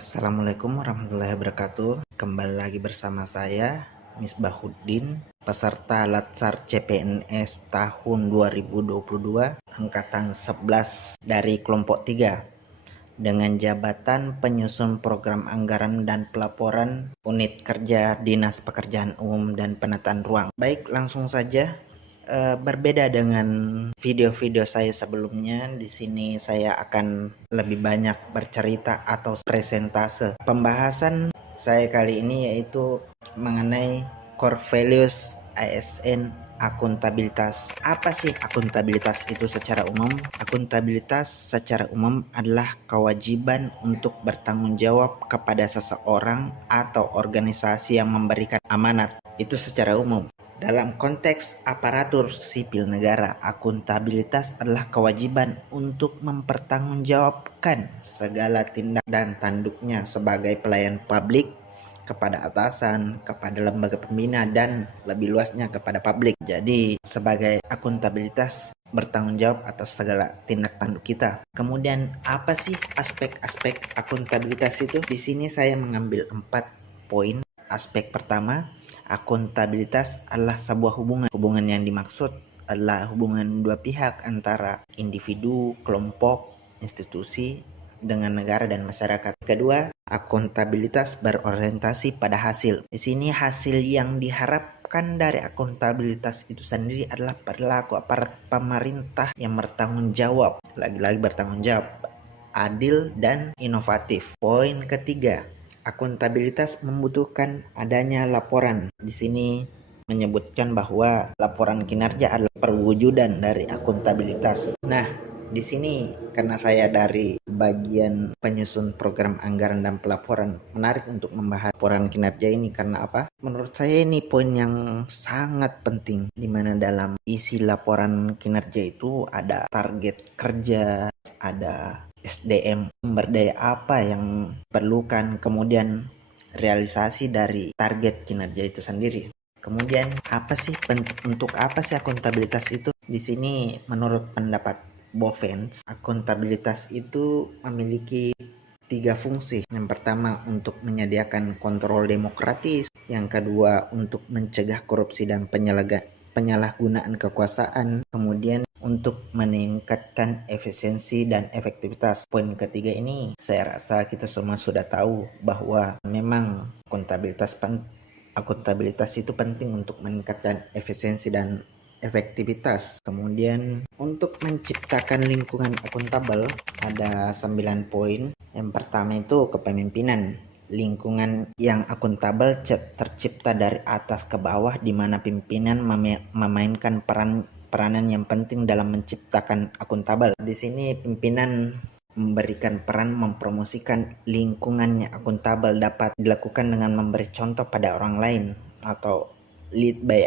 Assalamualaikum warahmatullahi wabarakatuh. Kembali lagi bersama saya Misbahuddin, peserta Latsar CPNS tahun 2022 angkatan 11 dari kelompok 3 dengan jabatan penyusun program anggaran dan pelaporan unit kerja Dinas Pekerjaan Umum dan Penataan Ruang. Baik, langsung saja. Berbeda dengan video-video saya sebelumnya, di sini saya akan lebih banyak bercerita atau presentase. Pembahasan saya kali ini yaitu mengenai core values ASN akuntabilitas. Apa sih akuntabilitas itu secara umum? Akuntabilitas secara umum adalah kewajiban untuk bertanggung jawab kepada seseorang atau organisasi yang memberikan amanat. Itu secara umum. Dalam konteks aparatur sipil negara, akuntabilitas adalah kewajiban untuk mempertanggungjawabkan segala tindak dan tanduknya sebagai pelayan publik kepada atasan, kepada lembaga pembina, dan lebih luasnya kepada publik. Jadi, sebagai akuntabilitas bertanggung jawab atas segala tindak tanduk kita. Kemudian, apa sih aspek-aspek akuntabilitas itu? Di sini saya mengambil 4 poin. Aspek pertama, akuntabilitas adalah sebuah hubungan. Hubungan yang dimaksud adalah hubungan dua pihak antara individu, kelompok, institusi dengan negara dan masyarakat. Kedua, akuntabilitas berorientasi pada hasil. Di sini hasil yang diharapkan dari akuntabilitas itu sendiri adalah perilaku aparat pemerintah yang bertanggung jawab. Lagi-lagi bertanggung jawab, adil dan inovatif. Poin ketiga, akuntabilitas membutuhkan adanya laporan. Di sini menyebutkan bahwa laporan kinerja adalah perwujudan dari akuntabilitas. Nah, di sini karena saya dari bagian penyusun program anggaran dan pelaporan, menarik untuk membahas laporan kinerja ini karena apa? Menurut saya ini poin yang sangat penting, di mana dalam isi laporan kinerja itu ada target kerja, ada SDM, sumber daya apa yang perlukan, kemudian realisasi dari target kinerja itu sendiri. Kemudian untuk apa sih akuntabilitas itu? Di sini menurut pendapat Bovens, akuntabilitas itu memiliki 3 fungsi. Yang pertama untuk menyediakan kontrol demokratis, yang kedua untuk mencegah korupsi dan penyalahgunaan kekuasaan, kemudian untuk meningkatkan efisiensi dan efektivitas. Poin ketiga ini saya rasa kita semua sudah tahu bahwa memang akuntabilitas itu penting untuk meningkatkan efisiensi dan efektivitas. Kemudian untuk menciptakan lingkungan akuntabel ada 9 poin. Yang pertama itu kepemimpinan. Lingkungan yang akuntabel tercipta dari atas ke bawah, di mana pimpinan memainkan peranan yang penting dalam menciptakan akuntabel. Di sini pimpinan memberikan peran mempromosikan lingkungannya akuntabel dapat dilakukan dengan memberi contoh pada orang lain atau lead by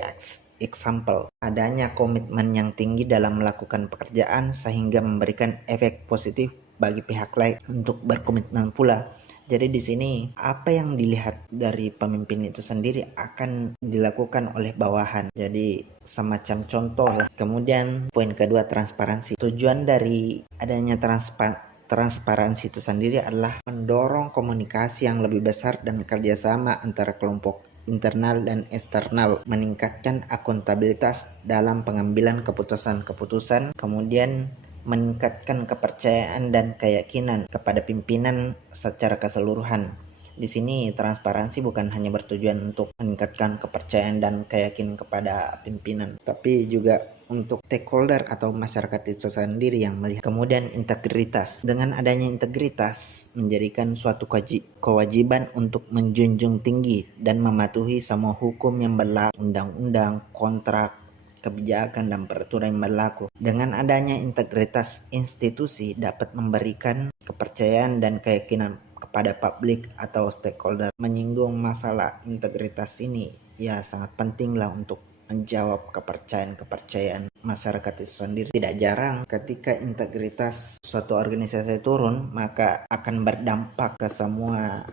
example. Adanya komitmen yang tinggi dalam melakukan pekerjaan sehingga memberikan efek positif bagi pihak lain untuk berkomitmen pula. Jadi di sini apa yang dilihat dari pemimpin itu sendiri akan dilakukan oleh bawahan. Jadi semacam contoh lah. Kemudian poin kedua, transparansi. Tujuan dari adanya transparansi itu sendiri adalah mendorong komunikasi yang lebih besar dan kerjasama antara kelompok internal dan eksternal, meningkatkan akuntabilitas dalam pengambilan keputusan-keputusan, kemudian meningkatkan kepercayaan dan keyakinan kepada pimpinan secara keseluruhan. Di sini transparansi bukan hanya bertujuan untuk meningkatkan kepercayaan dan keyakinan kepada pimpinan, tapi juga untuk stakeholder atau masyarakat itu sendiri yang melihat. Kemudian integritas. Dengan adanya integritas menjadikan suatu kewajiban untuk menjunjung tinggi dan mematuhi semua hukum yang berlaku, undang-undang, kontrak, kebijakan dan peraturan yang berlaku. Dengan adanya integritas, institusi dapat memberikan kepercayaan dan keyakinan kepada publik atau stakeholder. Menyinggung masalah integritas ini ya sangat pentinglah untuk menjawab kepercayaan masyarakat itu sendiri. Tidak jarang ketika integritas suatu organisasi turun, maka akan berdampak ke semua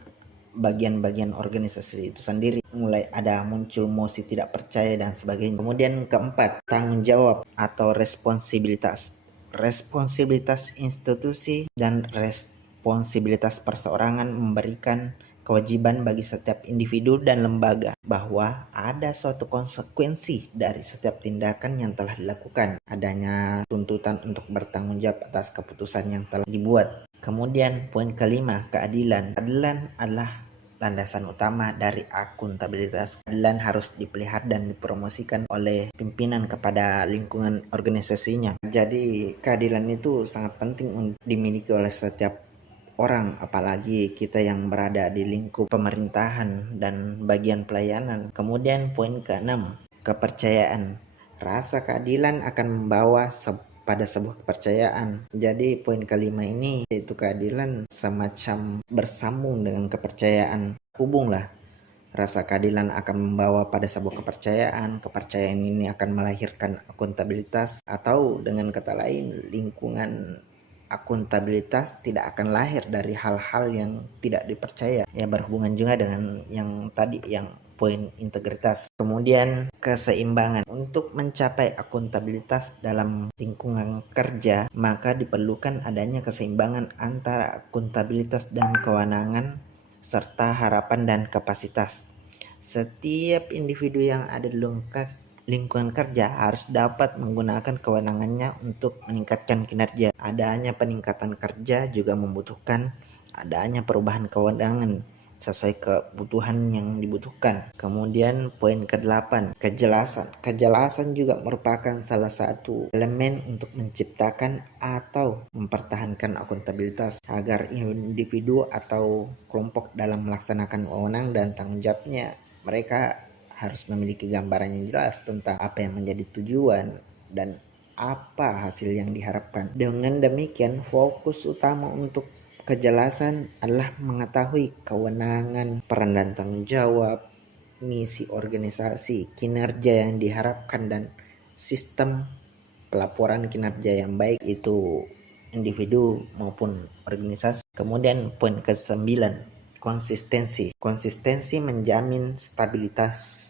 bagian-bagian organisasi itu sendiri, mulai ada muncul mosi tidak percaya dan sebagainya. Kemudian keempat, tanggung jawab atau responsibilitas institusi dan responsibilitas perseorangan memberikan kewajiban bagi setiap individu dan lembaga bahwa ada suatu konsekuensi dari setiap tindakan yang telah dilakukan. Adanya tuntutan untuk bertanggung jawab atas keputusan yang telah dibuat. Kemudian poin kelima, keadilan. Keadilan adalah landasan utama dari akuntabilitas. Keadilan harus dipelihara dan dipromosikan oleh pimpinan kepada lingkungan organisasinya. Jadi keadilan itu sangat penting untuk dimiliki oleh setiap orang, apalagi kita yang berada di lingkup pemerintahan dan bagian pelayanan. Kemudian poin keenam, kepercayaan. Rasa keadilan akan membawa pada sebuah kepercayaan. Jadi poin kelima ini yaitu keadilan semacam bersambung dengan kepercayaan. Hubunglah, rasa keadilan akan membawa pada sebuah kepercayaan. Kepercayaan ini akan melahirkan akuntabilitas, atau dengan kata lain, lingkungan akuntabilitas tidak akan lahir dari hal-hal yang tidak dipercaya. Ya, berhubungan juga dengan yang tadi, yang poin integritas. Kemudian keseimbangan. Untuk mencapai akuntabilitas dalam lingkungan kerja, maka diperlukan adanya keseimbangan antara akuntabilitas dan kewenangan serta harapan dan kapasitas. Setiap individu yang ada di lingkungan kerja harus dapat menggunakan kewenangannya untuk meningkatkan kinerja. Adanya peningkatan kerja juga membutuhkan adanya perubahan kewenangan sesuai kebutuhan yang dibutuhkan. Kemudian poin ke-8, kejelasan. Kejelasan juga merupakan salah satu elemen untuk menciptakan atau mempertahankan akuntabilitas agar individu atau kelompok dalam melaksanakan wewenang dan tanggung jawabnya, mereka harus memiliki gambaran yang jelas tentang apa yang menjadi tujuan dan apa hasil yang diharapkan. Dengan demikian, fokus utama untuk kejelasan adalah mengetahui kewenangan, peran dan tanggung jawab, misi organisasi, kinerja yang diharapkan, dan sistem pelaporan kinerja yang baik itu individu maupun organisasi. Kemudian poin ke-9, konsistensi. Konsistensi menjamin stabilitas.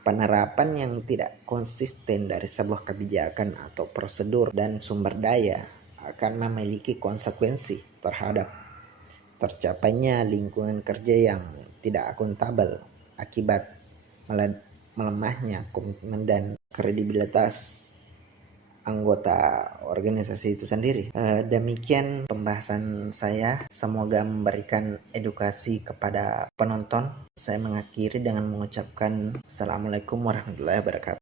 Penerapan yang tidak konsisten dari sebuah kebijakan atau prosedur dan sumber daya akan memiliki konsekuensi terhadap tercapainya lingkungan kerja yang tidak akuntabel akibat melemahnya komitmen dan kredibilitas anggota organisasi itu sendiri. Demikian pembahasan saya, semoga memberikan edukasi kepada penonton. Saya mengakhiri dengan mengucapkan Assalamualaikum warahmatullahi wabarakatuh.